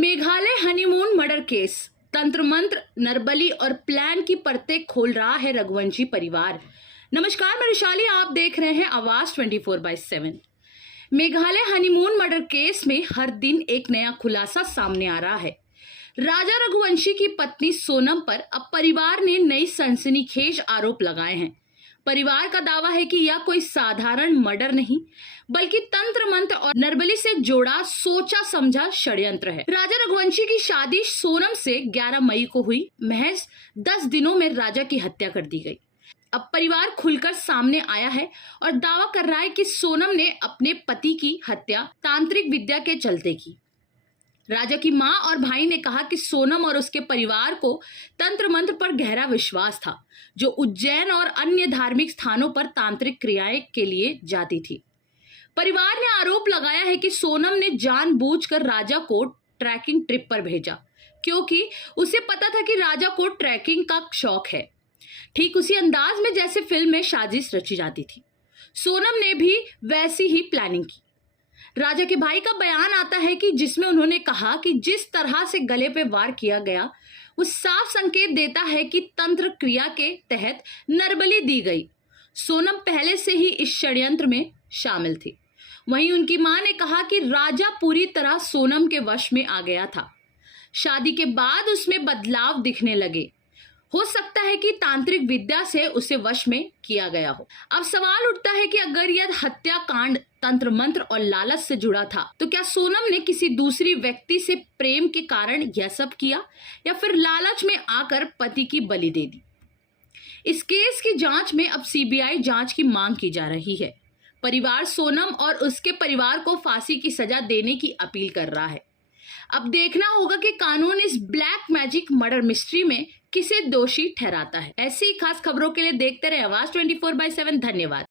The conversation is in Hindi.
मेघालय हनीमून मर्डर केस, तंत्र मंत्र, नरबली और प्लान की परतें खोल रहा है रघुवंशी परिवार। नमस्कार, मैं विशाली, आप देख रहे हैं आवाज 24/7। मेघालय हनीमून मर्डर केस में हर दिन एक नया खुलासा सामने आ रहा है। राजा रघुवंशी की पत्नी सोनम पर अब परिवार ने नई सनसनीखेज आरोप लगाए हैं। परिवार का दावा है कि यह कोई साधारण मर्डर नहीं, बल्कि तंत्र मंत्र और नरबली से जोड़ा सोचा समझा षड्यंत्र है। राजा रघुवंशी की शादी सोनम से 11 मई को हुई। महज 10 दिनों में राजा की हत्या कर दी गई। अब परिवार खुलकर सामने आया है और दावा कर रहा है कि सोनम ने अपने पति की हत्या तांत्रिक विद्या के चलते की। राजा की मां और भाई ने कहा कि सोनम और उसके परिवार को तंत्र मंत्र पर गहरा विश्वास था, जो उज्जैन और अन्य धार्मिक स्थानों पर तांत्रिक क्रियाएं के लिए जाती थी। परिवार ने आरोप लगाया है कि सोनम ने जानबूझकर राजा को ट्रैकिंग ट्रिप पर भेजा, क्योंकि उसे पता था कि राजा को ट्रैकिंग का शौक है, ठीक उसी अंदाज में जैसे फिल्म में साजिश रची जाती थी। सोनम ने भी वैसी ही प्लानिंग की। राजा के भाई का बयान आता है कि जिसमें उन्होंने कहा कि जिस तरह से गले पे वार किया गया वो साफ संकेत देता है कि तंत्र क्रिया के तहत नरबली दी गई। सोनम पहले से ही इस षड्यंत्र में शामिल थी। वहीं उनकी मां ने कहा कि राजा पूरी तरह सोनम के वश में आ गया था। शादी के बाद उसमें बदलाव दिखने लगे। हो सकता है कि तांत्रिक विद्या से उसे वश में किया गया हो। अब सवाल उठता है कि अगर यह हत्याकांड तंत्र मंत्र और लालच से जुड़ा था, तो क्या सोनम ने किसी दूसरी व्यक्ति से प्रेम के कारण यह सब किया, या फिर लालच में आकर पति की बलि दे दी? इस केस की जांच में अब सीबीआई जांच की मांग की जा रही है। परिवार सोनम और उसके परिवार को फांसी की सजा देने की अपील कर रहा है। अब देखना होगा कि कानून इस ब्लैक मैजिक मर्डर मिस्ट्री में किसे दोषी ठहराता है। ऐसी खास खबरों के लिए देखते रहे आवाज 24/7। धन्यवाद।